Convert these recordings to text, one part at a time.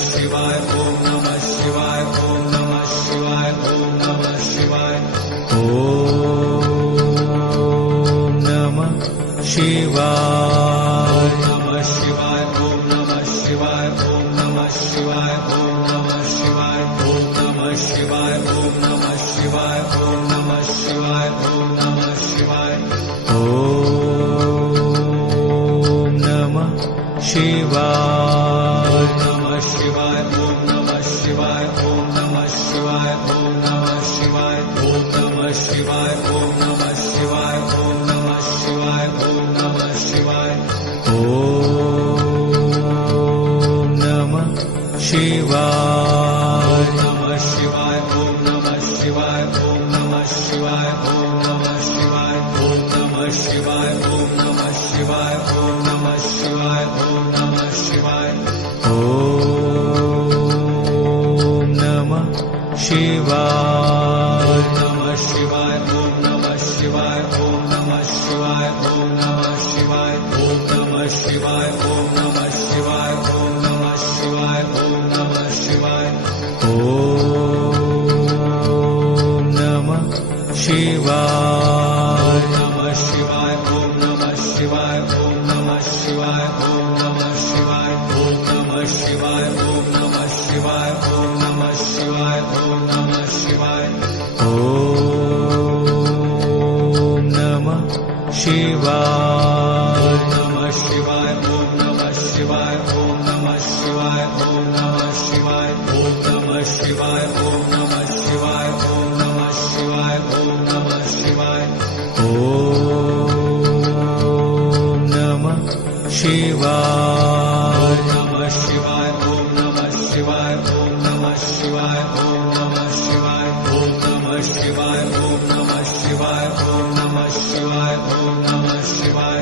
शिवाय ओम नमः शिवाय ओम नमः शिवाय ओम नमः शिवाय ओम नमः शिवाय नमः शिवाय ओम नमः शिवाय ओम नमः शिवाय ओम नमः शिवाय ओम नमः शिवाय ओम नमः शिवाय ओम नमः शिवाय ओम नमः शिवाय ओम नमः शिवाय नमः शिवाय ओम नमः शिवाय ओम नमः शिवाय ओम नमः शिवाय ओम नमः शिवाय ओम नमः शिवाय ओम नमः शिवाय ओम नमः शिवाय ओम नमः शिवाय नमः शिवाय ओम नमः शिवाय ओम नमः शिवाय ओम नमः शिवाय ओम नमः शिवाय ओम नमः शिवाय ओम नमः शिवाय ओम नमः शिवाय ओम नमः शिवाय नमः शिवाय ओम नमः शिवाय ओम नमः शिवाय ओम नमः शिवाय ओम नमः शिवाय ओम नमः शिवाय ओम नमः शिवाय ओम नमः शिवाय ओम नमः शिवाय नमः शिवाय ओम नमः शिवाय ओम नमः शिवाय ओम नमः शिवाय ओम नमः शिवाय ओम नमः शिवाय ओम नमः शिवाय ओम नमः शिवाय ओम नमः शिवाय नमः शिवाय ओम नमः शिवाय ओम नमः शिवाय ओम नमः शिवाय ओम नमः शिवाय ओम नमः शिवाय ओम नमः शिवाय ओम नमः शिवाय ओम नमः शिवाय नमः शिवाय ओम नमः शिवाय ओम नमः शिवाय ओम नमः शिवाय ओम नमः शिवाय ओम नमः शिवाय ओम नमः शिवाय ओम नमः शिवाय ओम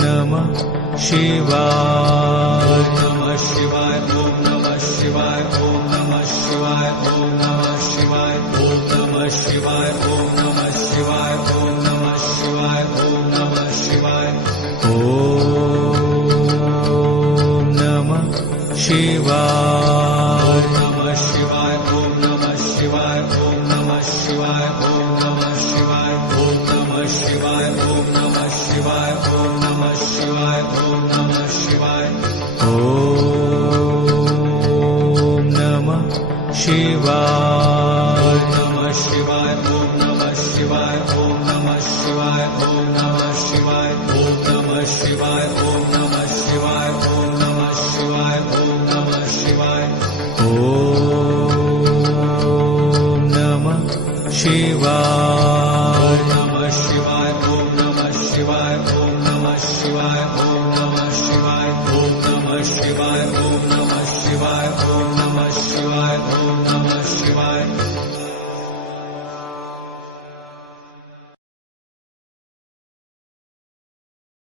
नमः शिवाय नमः शिवाय ओम नमः शिवाय ओम नमः शिवाय ओम नमः शिवाय ओम नमः शिवाय ओम नमः शिवाय ओम नमः शिवाय ओम नमः शिवाय ओम नमः शिवाय नमः शिवाय ओम नमः शिवाय ओम नमः शिवाय ओम नमः शिवाय ओम नमः शिवाय ओम नमः शिवाय ओम नमः शिवाय ओम नमः शिवाय ओम नमः शिवाय नमः शिवाय ओम नमः शिवाय ओम नमः शिवाय ओम नमः शिवाय ओम नमः शिवाय ओम नमः शिवाय ओम नमः शिवाय ओम नमः शिवाय